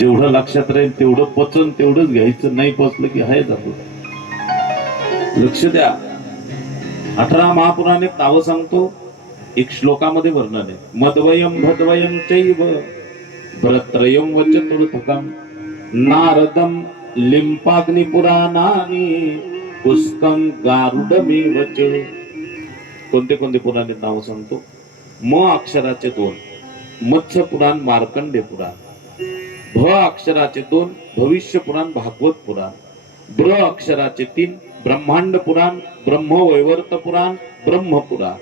जेवढं लक्षात राहील तेवढं पचन तेवढंच घ्यायचं, नाही पचलं की आहे जातो. लक्ष द्या. 18 महापुराणे नावं सांगतो, एक श्लोकामध्ये वर्णन आहे. मद्वयम भद्वयम चैव भरत्रयम व चतुर्थकम नारदम लिंपाग्नि पुराणानी पुष्कम गारुडमेव च. कोणते कोणते पुराणे नाव सांगतो. म अक्षराचे 2 मत्स्य पुराण मार्कंडे पुराण, भ अक्षराचे 2 भविष्य पुराण भागवत पुराण, ब्र अक्षराचे 3 ब्रह्मांड पुराण ब्रह्मवैवर्त पुराण ब्रह्म पुराण,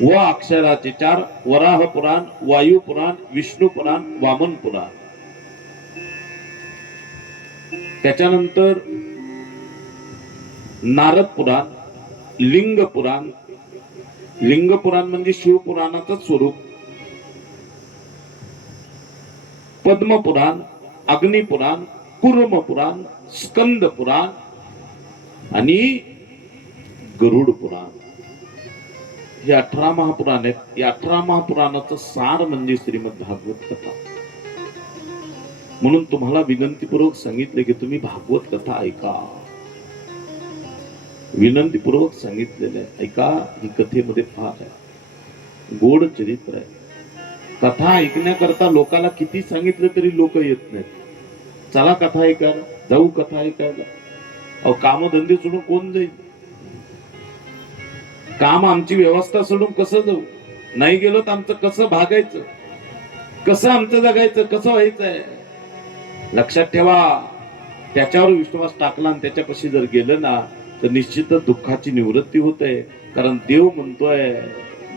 व अक्षराचे 4 वराह पुराण वायू पुराण विष्णू पुराण वामन पुराण. त्याच्यानंतर नारद पुराण, लिंग पुराण. लिंग पुराण म्हणजे शिवपुराणाचं स्वरूप. पद्म पुराण, अग्नि पुराण, कुर्म पुराण, स्कंद पुराण आणि गरुड पुराण. हे 18 महापुराण आहेत. या 18 महापुराणाचं सार म्हणजे श्रीमद भागवत कथा. म्हणून तुम्हाला विनंतीपूर्वक सांगितले की तुम्ही भागवत कथा ऐका. विनंतीपूर्वक सांगितलेलं आहे, ऐका. ही कथेमध्ये फार आहे, गोड चरित्र आहे. कथा ऐकण्याकरता लोकाला किती सांगितलं तरी लोक येत नाहीत. चला कथा ऐकायला जाऊ, कथा ऐकायला. अहो कामधंदे सोडून कोण जाईल? काम आमची व्यवस्था सोडून कसं जाऊ? नाही गेलो तर आमचं कसं भागायचं, कसं आमचं जगायचं, कसं व्हायचंय? लक्षात ठेवा. त्याच्यावर विश्वास टाकला आणि त्याच्यापाशी जर गेलं ना तर निश्चितच दुःखाची निवृत्ती होते. कारण देव म्हणतोय,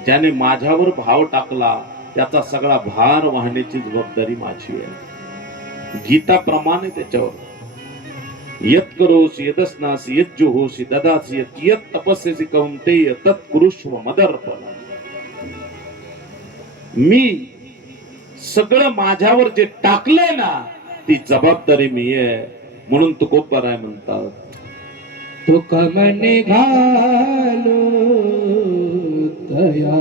ज्याने माझ्यावर भाव टाकला त्याचा सगळा भार वाहण्याची जबाबदारी माझी आहे. गीता प्रमाणे त्याच्यावर यत करोसी यदस्नासी यत जुहोसी ददासी यत तपस्यसी कौंतेय तत्कुरुष्व मदर्पण. मी सगळं माझ्यावर जे टाकलंय ना ती जबाबदारी मी आहे. म्हणून तुकोबाराय म्हणतात, तुका मने घालो तया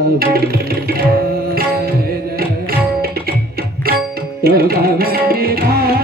तुका मने घालो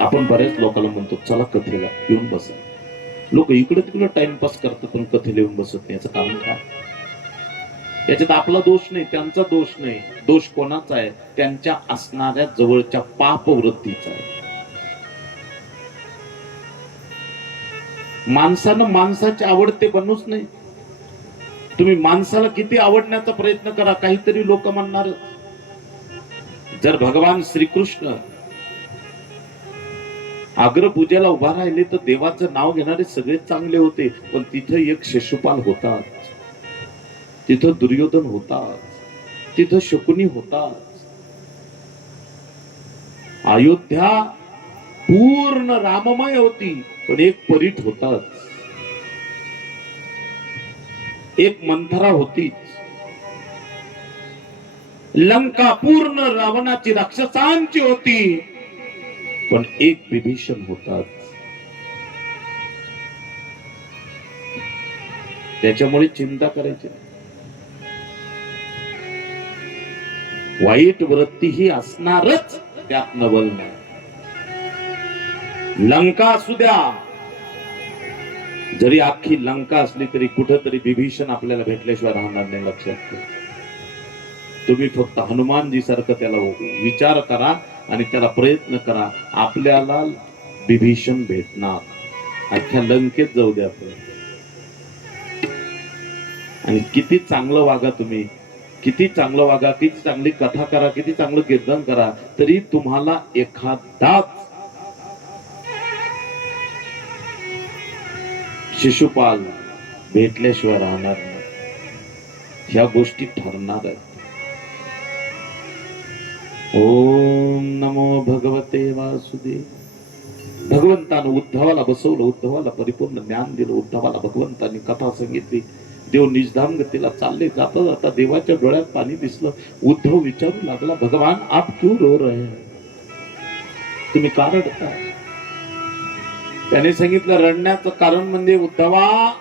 आपण बऱ्याच लोकांना म्हणतो चला कथेला येऊन बसा. लोक इकडे तिकडे टाइमपास करतात पण कथेला येऊन बसत नाही. याचं कारण काय? याच्यात आपला दोष नाही, त्यांचा दोष नाही. दोष कोणाचा आहे? त्यांच्या असणाऱ्या जवळच्या पापवृत्तीचा आहे. माणसानं माणसाचे आवडते बनूच नाही. तुम्ही माणसाला किती आवडण्याचा प्रयत्न करा, काहीतरी लोक म्हणणार. जर भगवान श्रीकृष्ण अग्रपूजेला उभा राहिले तर देवाचं नाव घेणारे सगळे चांगले होते, पण तिथे एक शिशुपाल होता, तिथं दुर्योधन होता, तिथं शकुनी होता. अयोध्या पूर्ण राममय होती, पण एक परीट होता, एक मंथरा होती. लंका पूर्ण रावणाची राक्षसांची होती, पण एक विभीषण होता. त्याच्यामुळे चिंता करायची. वाईट वृत्ती ही असणारच, त्यात नवल नाही. लंका असू द्या, जरी अख्खी लंका असली तरी कुठंतरी विभीषण आपल्याला भेटल्याशिवाय राहणार नाही. लक्षात ठेवा. तुम्ही फक्त हनुमानजी सारखं त्याला विचार करा आणि त्याला प्रयत्न करा, आपल्याला विभीषण भेटणार. अख्ख्या लंकेत जाऊ द्या आपण, आणि किती चांगलं वागा तुम्ही, किती चांगलं वागा, किती चांगली कथा करा, किती चांगलं कीर्तन करा, तरी तुम्हाला एखादाच शिशुपाल भेटल्याशिवाय राहणार नाही. ह्या गोष्टी ठरणार आहेत. ओम नमो भगवते वासुदेव. भगवंतानं उद्धवाला बसवलं, उद्धवाला परिपूर्ण ज्ञान दिलं, उद्धवाला भगवंतांनी कथा सांगितली. देव निजधाम गतीला चालले. जाता जाता देवाच्या डोळ्यात पाणी दिसलं. उद्धव विचारू लागला, भगवान आप क्यों रो रहे हैं? तुम्ही का रडता? त्याने सांगितलं, रडण्याचं कारण म्हणजे उद्धवा,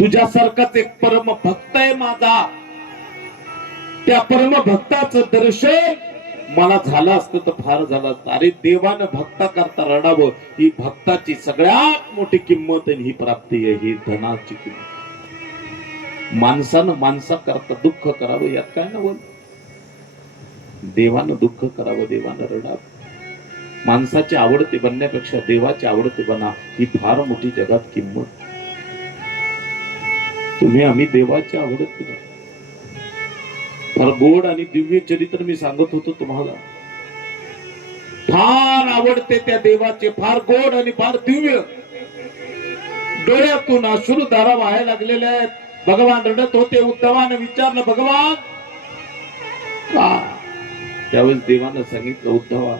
तुझ्यासारखाच एक परम भक्त आहे माझा. त्या परम भक्ताचं दर्शन मला झालं असतं तर फार झालं असतं. अरे देवानं भक्ता करता रडावं, ही भक्ताची सगळ्यात मोठी किंमत आहे. ही प्राप्ती आहे, ही धनाची किंमत. माणसानं माणसा करता दुःख करावं, यात काय नवल. देवानं दुःख करावं, देवानं रडावं. माणसाचे आवडते बनण्यापेक्षा देवाचे आवडते बना, ही फार मोठी जगात किंमत. तुम्ही आम्ही देवाचे आवडते बना. फार गोड आणि दिव्य चरित्र मी सांगत होतो तुम्हाला. फार आवडते त्या देवाचे, फार गोड आणि फार दिव्य. डोळ्यातून अश्रुधारा वाहायला लागलेल्या आहेत. भगवान रडत होते. उद्धवाने विचारलं, भगवान का? त्यावेळेस देवानं सांगितलं, उद्धवा,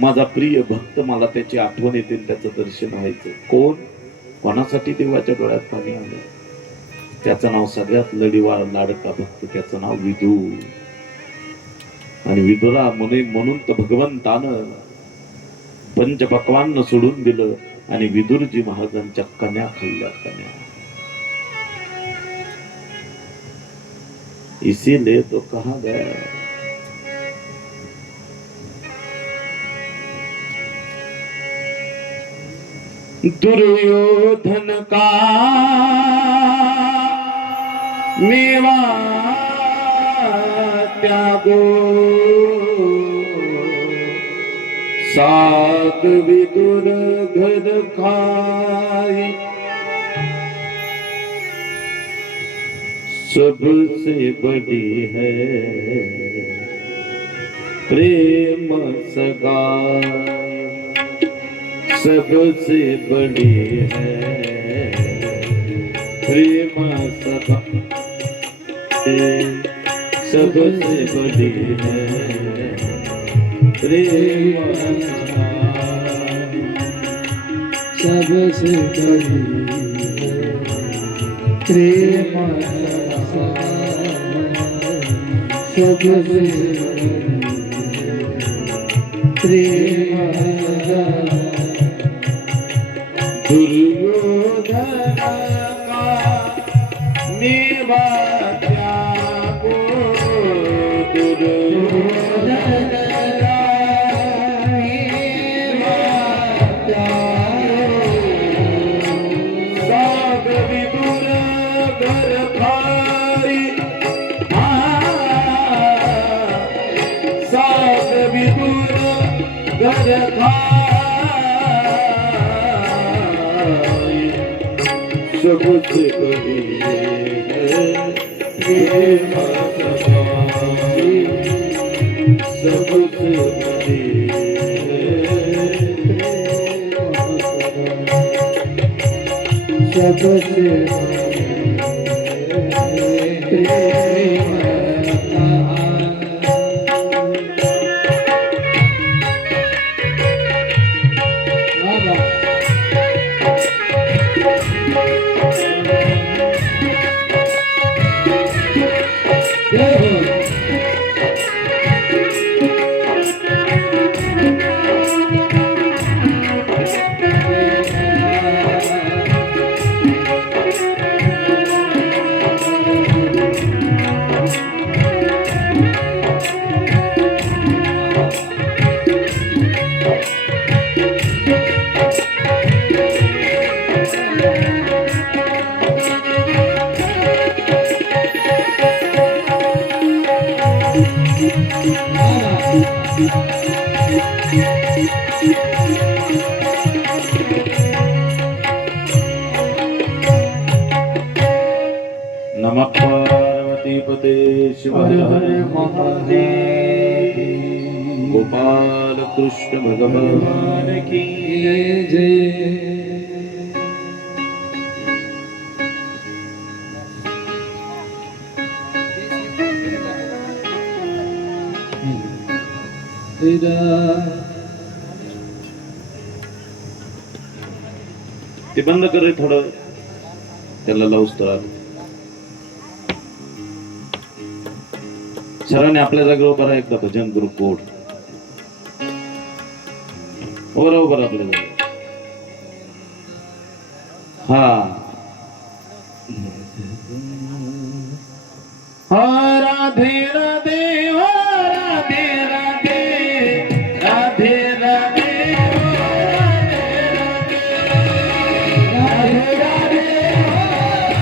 माझा प्रिय भक्त, मला त्याची आठवण येते, त्याचं दर्शन व्हायचं. कोण? कोणासाठी देवाच्या डोळ्यात पाणी आलं? त्याचं नाव सगळ्यात लढीवाळ लाडका भक्त, त्याचं नाव विदुर. आणि विदुरा म्हणून तर भगवंतानं पंचपक्वान्न सोडून दिलं आणि विदुरजी महाराजांच्या कन्या खाल्ल्या. कन्या. इसीलिए तो कहा गया, दुर्योधन का मेवा त्यागो, साग विदुर घर खाए, सबसे बड़ी है प्रेम सगाई, सबसे बड़ी है प्रेम सगाई, सबसे बड़ी है प्रेम सगाई, सबसे बड़ी प्रेम सगाई, सबसे प्रेम सगाई। दुर्योधन का मेवा त्यागो, दुर्योधन का मेवा सबसे करीब प्रेम समाधि सबसे करीब सबसे नमः पार्वतीपते शिव हर हर महादेव गोपाल कृष्ण भगवान की जय। ते बंद कर रे थोडं त्याला लावूस तर सरांनी आपल्या जागेवर करा एकदा भजन ग्रुप कोड बरोबर आपल्या जागेवर हा राधे राधे हो राधे राधे राधे राधे हो राधे राधे राधे राधे राधे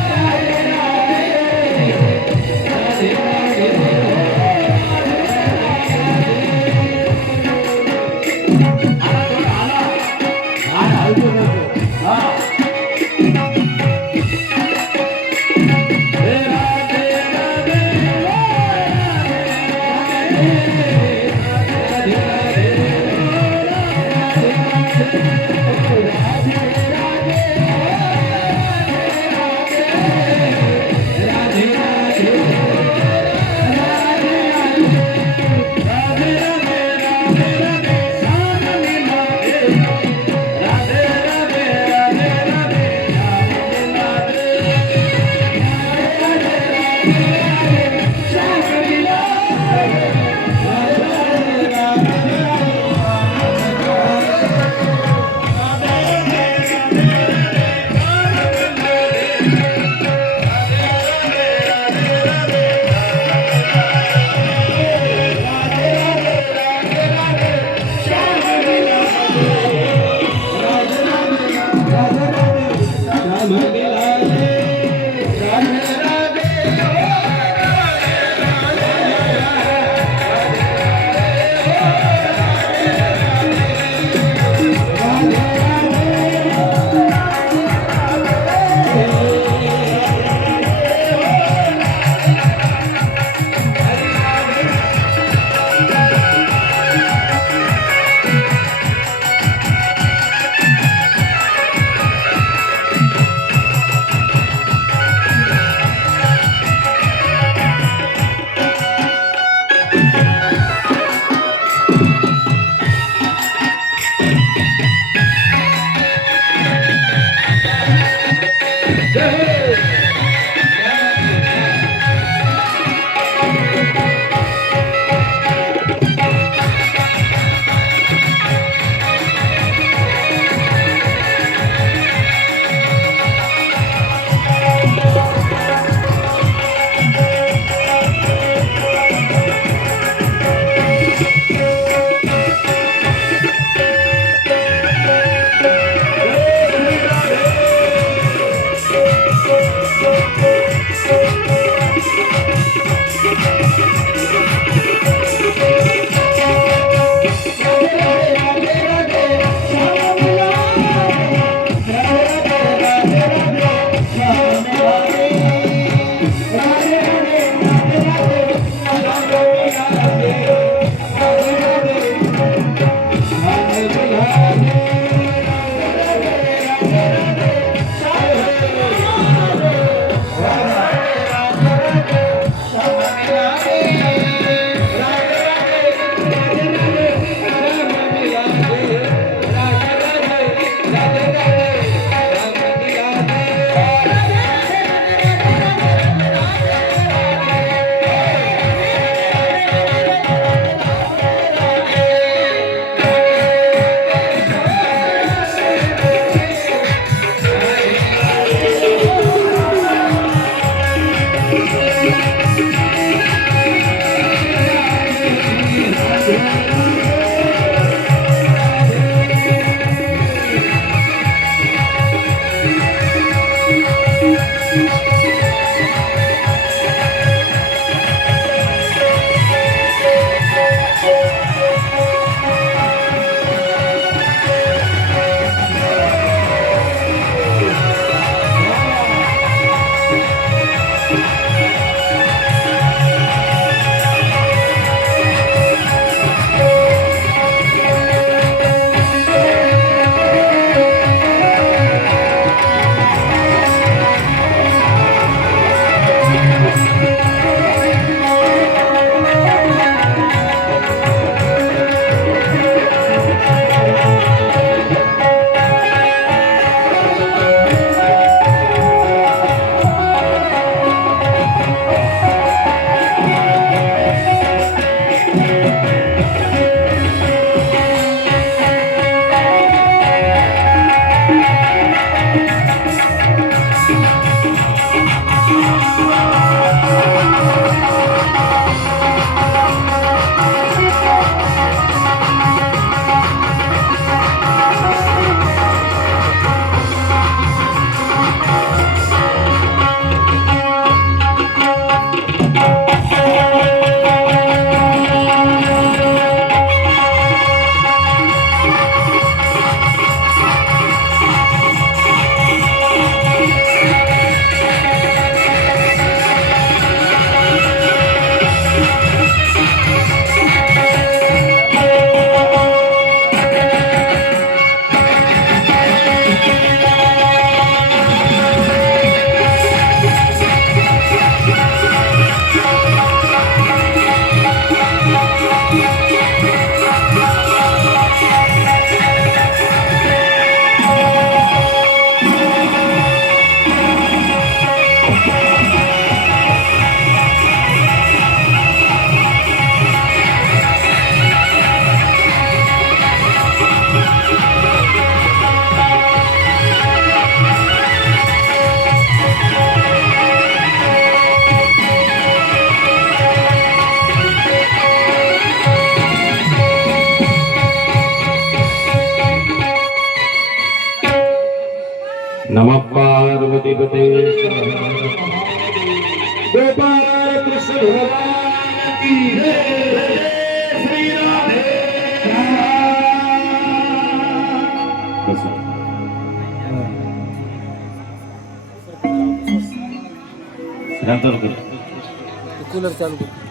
नमः पार्वतीपते गोपाल कृष्ण भगवान की जय। श्री राधे कूलर चालू कर.